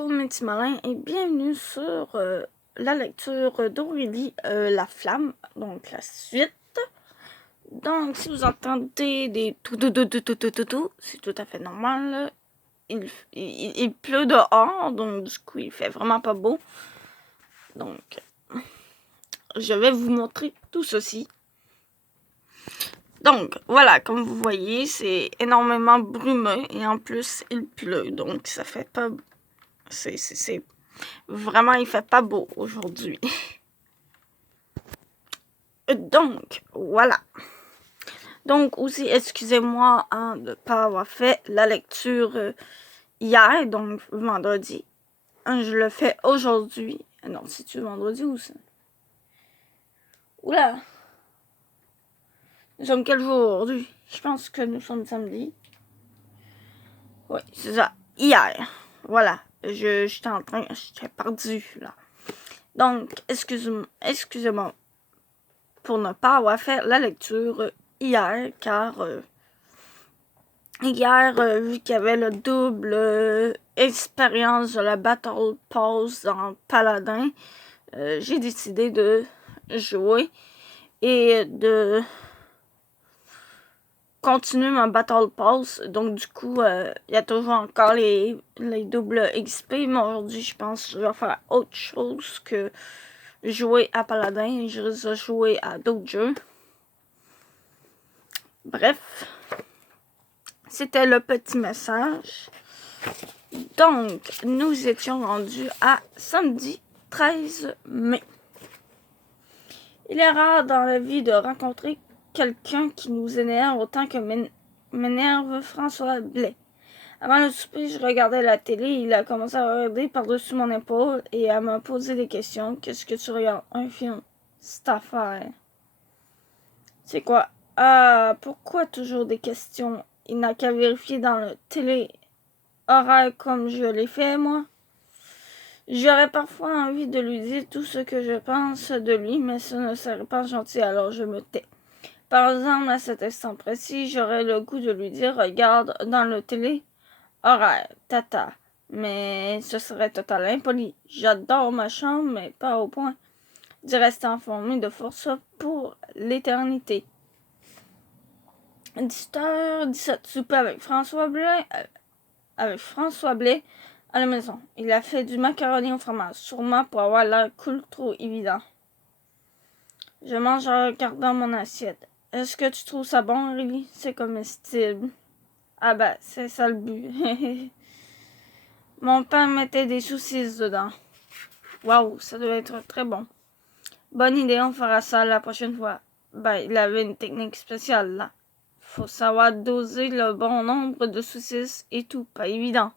Coucou mes petits malins et bienvenue sur la lecture d'Aurélie La Flamme, donc la suite. Donc si vous entendez des tout, c'est tout à fait normal. Il pleut dehors, donc du coup il fait vraiment pas beau. Donc je vais vous montrer tout ceci. Donc voilà, comme vous voyez, c'est énormément brumeux et en plus il pleut, donc ça fait pas... C'est vraiment, il fait pas beau aujourd'hui. Donc, voilà. Donc, aussi, excusez-moi de ne pas avoir fait la lecture hier, donc vendredi. Je le fais aujourd'hui. Non, c'est-tu vendredi ou ça? Oula! Nous sommes quel jour aujourd'hui? Je pense que nous sommes samedi. Oui, c'est ça. Hier. Voilà. J'étais perdu, là. Donc, excusez-moi pour ne pas avoir fait la lecture hier, car hier, vu qu'il y avait le double expérience de la Battle Pass dans Paladin, j'ai décidé de jouer et de continuer ma Battle Pass. Donc du coup, il y a toujours encore les doubles XP, mais aujourd'hui, je pense que je vais faire autre chose que jouer à Paladin. Je risque de jouer à d'autres jeux. Bref, c'était le petit message. Donc, nous étions rendus à samedi 13 mai. Il est rare dans la vie de rencontrer quelqu'un qui nous énerve autant que m'énerve François Blais. Avant le souper, je regardais la télé. Il a commencé à regarder par-dessus mon épaule et à me poser des questions. Qu'est-ce que tu regardes? Un film. Cette affaire. C'est quoi? Ah, pourquoi toujours des questions? Il n'a qu'à vérifier dans le télé horaire comme je l'ai fait, moi. J'aurais parfois envie de lui dire tout ce que je pense de lui, mais ce ne serait pas gentil, alors je me tais. Par exemple, à cet instant précis, j'aurais le goût de lui dire « Regarde dans le télé horaire, tata ». Mais ce serait total impoli. J'adore ma chambre, mais pas au point d'y rester informé de force pour l'éternité. 18h17, souper avec François Blais à la maison. Il a fait du macaroni au fromage, sûrement pour avoir l'air cool trop évident. Je mange en regardant mon assiette. Est-ce que tu trouves ça bon, Aurélie? C'est comestible. Ah ben, c'est ça le but. Mon père mettait des saucisses dedans. Waouh, ça doit être très bon. Bonne idée, on fera ça la prochaine fois. Ben, il avait une technique spéciale là. Faut savoir doser le bon nombre de saucisses et tout, pas évident.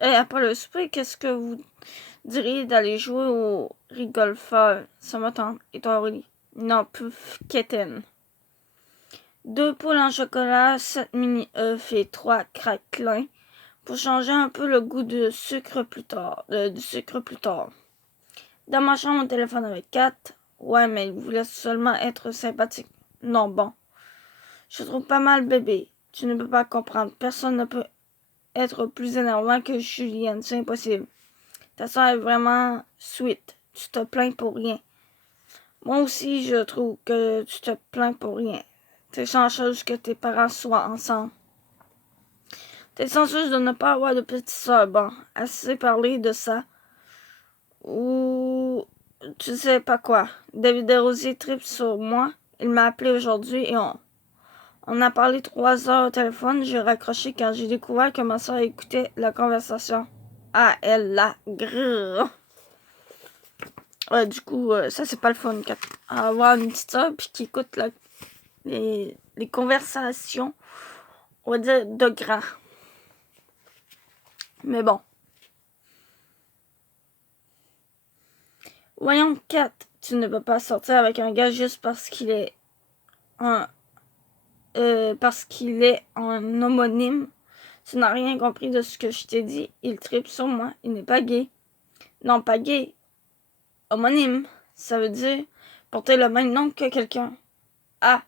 Et après le souper, qu'est-ce que vous diriez d'aller jouer au rigolfeur? Ça me tente. Et toi, Aurélie? Non, puf, quétaine. 2 poules en chocolat, 7 mini-œufs et 3 craquelins pour changer un peu le goût de sucre plus tard. Du sucre plus tard. Dans ma chambre, au téléphone avec 4. Ouais, mais il voulait seulement être sympathique. Non, bon. Je trouve pas mal bébé. Tu ne peux pas comprendre. Personne ne peut être plus énervant que Julienne. C'est impossible. Ta soeur est vraiment sweet. Tu te plains pour rien. Moi aussi, je trouve que tu te plains pour rien. T'es chanceuse que tes parents soient ensemble. T'es chanceuse de ne pas avoir de petite soeur. Bon, assez parlé de ça. Ou tu sais pas quoi. David Desrosiers tripe sur moi. Il m'a appelé aujourd'hui et on a parlé 3 heures au téléphone. J'ai raccroché quand j'ai découvert que ma soeur écoutait la conversation. Ah, elle la grrr. Ouais, du coup, ça c'est pas le fun. Avoir une petite soeur puis qui écoute les conversations, on va dire, de grands. Mais bon. Voyons, Kat, tu ne peux pas sortir avec un gars juste parce qu'il est un homonyme. Tu n'as rien compris de ce que je t'ai dit. Il tripe sur moi. Il n'est pas gay. Non, pas gay. Homonyme. Ça veut dire porter le même nom que quelqu'un. Ah.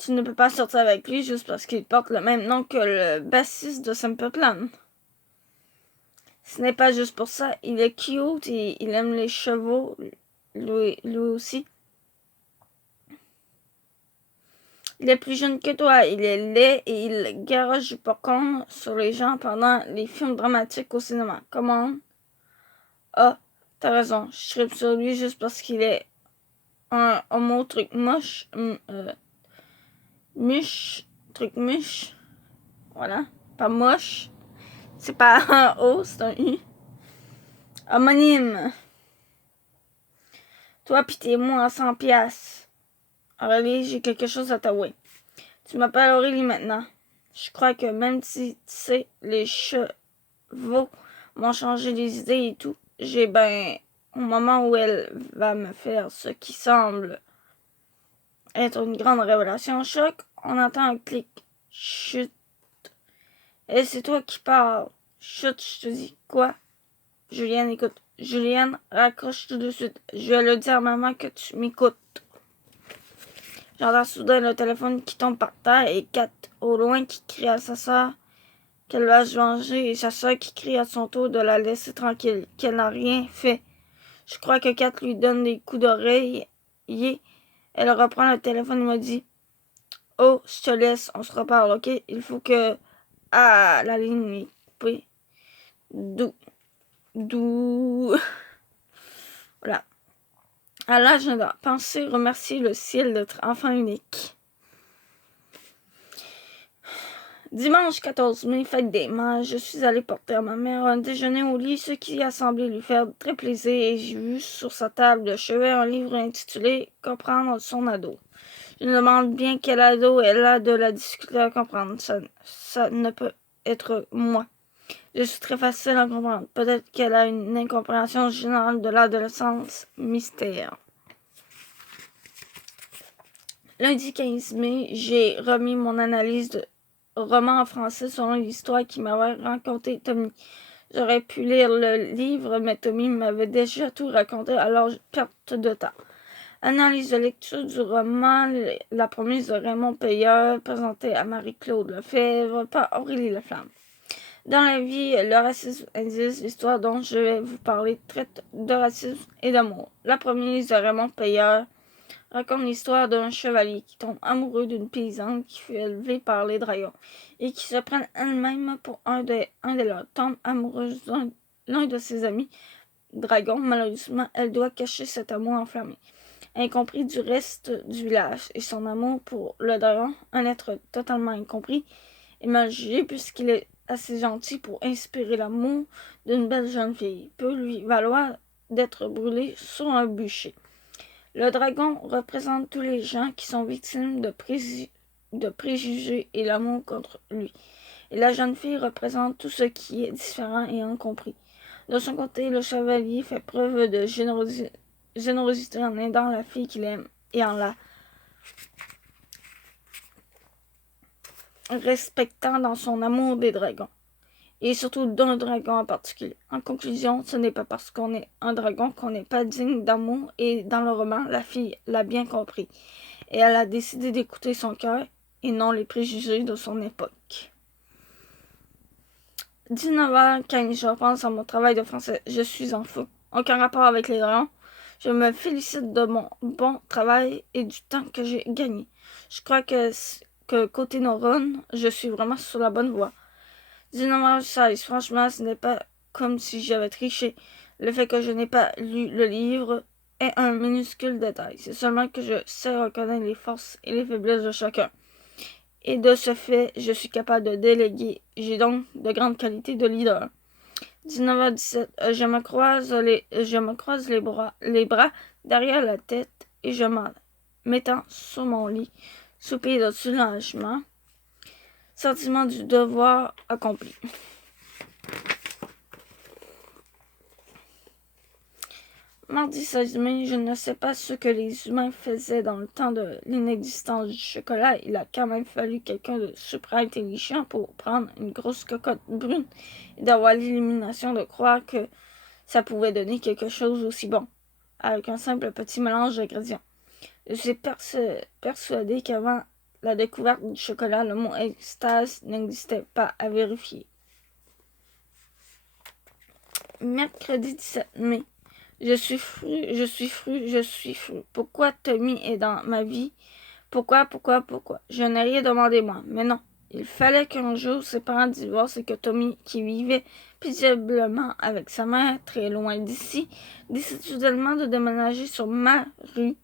Tu ne peux pas sortir avec lui juste parce qu'il porte le même nom que le bassiste de Simple Plan. Ce n'est pas juste pour ça. Il est cute et il aime les chevaux, lui aussi. Il est plus jeune que toi. Il est laid et il garoche du popcorn sur les gens pendant les films dramatiques au cinéma. Comment? Ah, t'as raison. Je tripe sur lui juste parce qu'il est un homo truc moche. Truc muche. Voilà. Pas moche. C'est pas un O, c'est un U. Homonyme. Toi pis tes mots à 100 piastres. Aurélie, j'ai quelque chose à t'avouer. Tu m'appelles Aurélie maintenant. Je crois que même si, tu sais, les chevaux m'ont changé les idées et tout, au moment où elle va me faire ce qui semble être une grande révélation choc, on entend un clic. Chut. Et c'est toi qui parles. Chut, je te dis. Quoi? Julienne, écoute. Julienne, raccroche tout de suite. Je vais le dire à maman que tu m'écoutes. J'entends soudain le téléphone qui tombe par terre et Kat au loin qui crie à sa sœur qu'elle va se venger et sa sœur qui crie à son tour de la laisser tranquille, qu'elle n'a rien fait. Je crois que Kat lui donne des coups d'oreille. Elle reprend le téléphone et me dit « Oh, je te laisse, on se reparle, ok? Il faut que... » Ah, la ligne est coupée. D'où... Voilà. À l'agenda, pensez remercier le ciel d'être enfant unique. Dimanche 14 mai, fête des mères, je suis allée porter à ma mère un déjeuner au lit, ce qui a semblé lui faire très plaisir, et j'ai vu sur sa table de chevet un livre intitulé « Comprendre son ado ». Je me demande bien quel ado elle a de la difficulté à comprendre. Ça ne peut être moi. Je suis très facile à comprendre. Peut-être qu'elle a une incompréhension générale de l'adolescence mystère. Lundi 15 mai, j'ai remis mon analyse de roman en français selon l'histoire qui m'avait raconté Tommy. J'aurais pu lire le livre, mais Tommy m'avait déjà tout raconté, alors perte de temps. Analyse de lecture du roman La promesse de Raymond Payeur, présenté à Marie-Claude Lefebvre par Aurélie Laflamme. Dans la vie, le racisme existe. L'histoire dont je vais vous parler traite de racisme et d'amour. La promesse de Raymond Payeur raconte l'histoire d'un chevalier qui tombe amoureux d'une paysanne qui fut élevée par les dragons et qui se prenne elle-même pour un des leurs. Tombe amoureuse l'un de ses amis dragons. Malheureusement, elle doit cacher cet amour enflammé, incompris du reste du village, et son amour pour le dragon, un être totalement incompris et mal jugé puisqu'il est assez gentil pour inspirer l'amour d'une belle jeune fille, peut lui valoir d'être brûlé sur un bûcher. Le dragon représente tous les gens qui sont victimes de préjugés et l'amour contre lui. Et la jeune fille représente tout ce qui est différent et incompris. De son côté, le chevalier fait preuve de générosité en aidant la fille qu'il aime et en la respectant dans son amour des dragons. Et surtout d'un dragon en particulier. En conclusion, ce n'est pas parce qu'on est un dragon qu'on n'est pas digne d'amour, et dans le roman, la fille l'a bien compris. Et elle a décidé d'écouter son cœur et non les préjugés de son époque. 19h15, je repense à mon travail de français. Je suis en feu. Aucun rapport avec les dragons. Je me félicite de mon bon travail et du temps que j'ai gagné. Je crois que côté neurones, je suis vraiment sur la bonne voie. 19h16, franchement, ce n'est pas comme si j'avais triché. Le fait que je n'ai pas lu le livre est un minuscule détail. C'est seulement que je sais reconnaître les forces et les faiblesses de chacun. Et de ce fait, je suis capable de déléguer. J'ai donc de grandes qualités de leader. 19h17, je me croise les bras derrière la tête et je m'en mettant sur mon lit, soupir de soulagement. Sentiment du devoir accompli. Mardi 16 mai, je ne sais pas ce que les humains faisaient dans le temps de l'inexistence du chocolat. Il a quand même fallu quelqu'un de super intelligent pour prendre une grosse cocotte brune et d'avoir l'illumination de croire que ça pouvait donner quelque chose aussi bon, avec un simple petit mélange d'ingrédients. Je suis persuadé qu'avant la découverte du chocolat, le mot extase n'existait pas à vérifier. Mercredi 17 mai. Je suis fru. Pourquoi Tommy est dans ma vie? Pourquoi? Je n'ai rien demandé moi, mais non. Il fallait qu'un jour ses parents divorcent et que Tommy, qui vivait paisiblement avec sa mère très loin d'ici, décide soudainement de déménager sur ma rue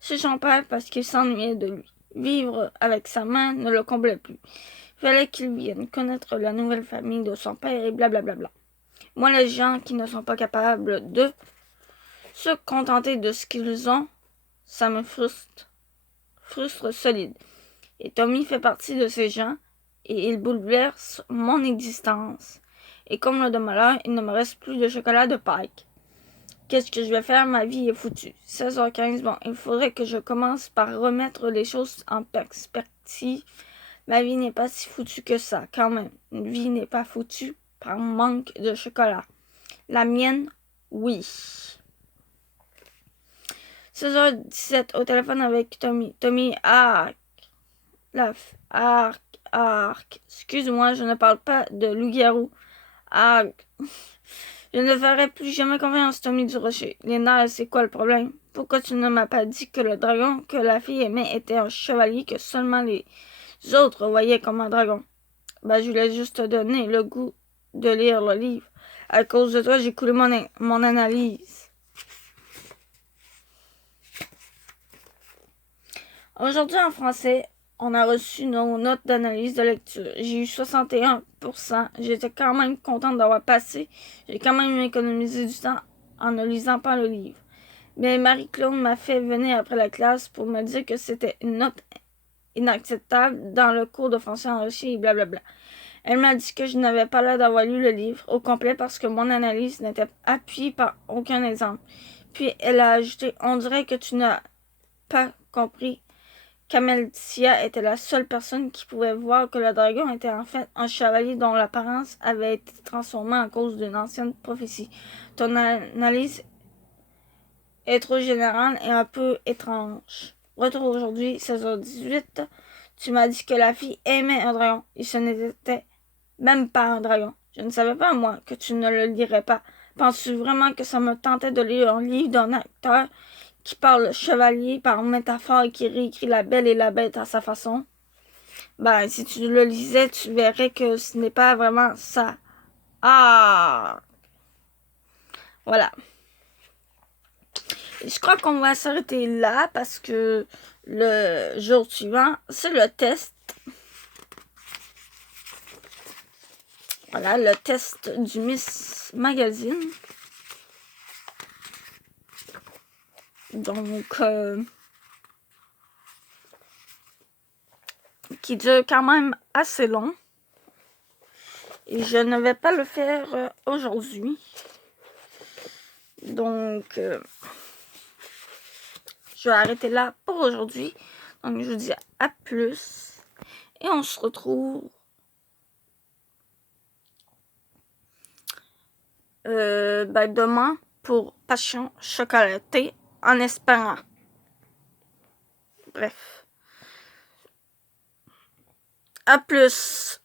chez son père parce qu'il s'ennuyait de lui. Vivre avec sa mère ne le comblait plus. Il fallait qu'il vienne connaître la nouvelle famille de son père et blablabla. Moi, les gens qui ne sont pas capables de se contenter de ce qu'ils ont, ça me frustre solide. Et Tommy fait partie de ces gens, et il bouleverse mon existence. Et comme le de malheur, il ne me reste plus de chocolat de Pâques. Qu'est-ce que je vais faire? Ma vie est foutue. 16h15, bon, il faudrait que je commence par remettre les choses en perspective. Ma vie n'est pas si foutue que ça, quand même. Une vie n'est pas foutue par manque de chocolat. La mienne, oui. 16h17, au téléphone avec Tommy. Tommy, arc. Arc. Excuse-moi, je ne parle pas de loup-garou. Arc. Je ne ferai plus jamais confiance, Tommy du Rocher. Léna, c'est quoi le problème? Pourquoi tu ne m'as pas dit que le dragon que la fille aimait était un chevalier que seulement les autres voyaient comme un dragon? Ben, je voulais juste te donner le goût de lire le livre. À cause de toi, j'ai coulé mon analyse. Aujourd'hui, en français, on a reçu nos notes d'analyse de lecture. J'ai eu 61%. J'étais quand même contente d'avoir passé. J'ai quand même économisé du temps en ne lisant pas le livre. Mais Marie-Claude m'a fait venir après la classe pour me dire que c'était une note inacceptable dans le cours de français enrichi et blablabla. Elle m'a dit que je n'avais pas l'air d'avoir lu le livre au complet parce que mon analyse n'était appuyée par aucun exemple. Puis elle a ajouté « On dirait que tu n'as pas compris qu'Ameltia était la seule personne qui pouvait voir que le dragon était en fait un chevalier dont l'apparence avait été transformée à cause d'une ancienne prophétie. Ton analyse est trop générale et un peu étrange. Retour aujourd'hui, 16h18. Tu m'as dit que la fille aimait un dragon et ce n'était même pas un dragon. Je ne savais pas, moi, que tu ne le lirais pas. Penses-tu vraiment que ça me tentait de lire un livre d'un acteur qui parle chevalier par métaphore et qui réécrit la belle et la bête à sa façon? Ben, si tu le lisais, tu verrais que ce n'est pas vraiment ça. Ah! Voilà. Et je crois qu'on va s'arrêter là parce que le jour suivant, c'est le test. Voilà, le test du Miss Magazine. Donc, qui dure quand même assez long. Et je ne vais pas le faire aujourd'hui. Donc, je vais arrêter là pour aujourd'hui. Donc, je vous dis à plus. Et on se retrouve demain pour Passion chocolatée en espérant. Bref. À plus.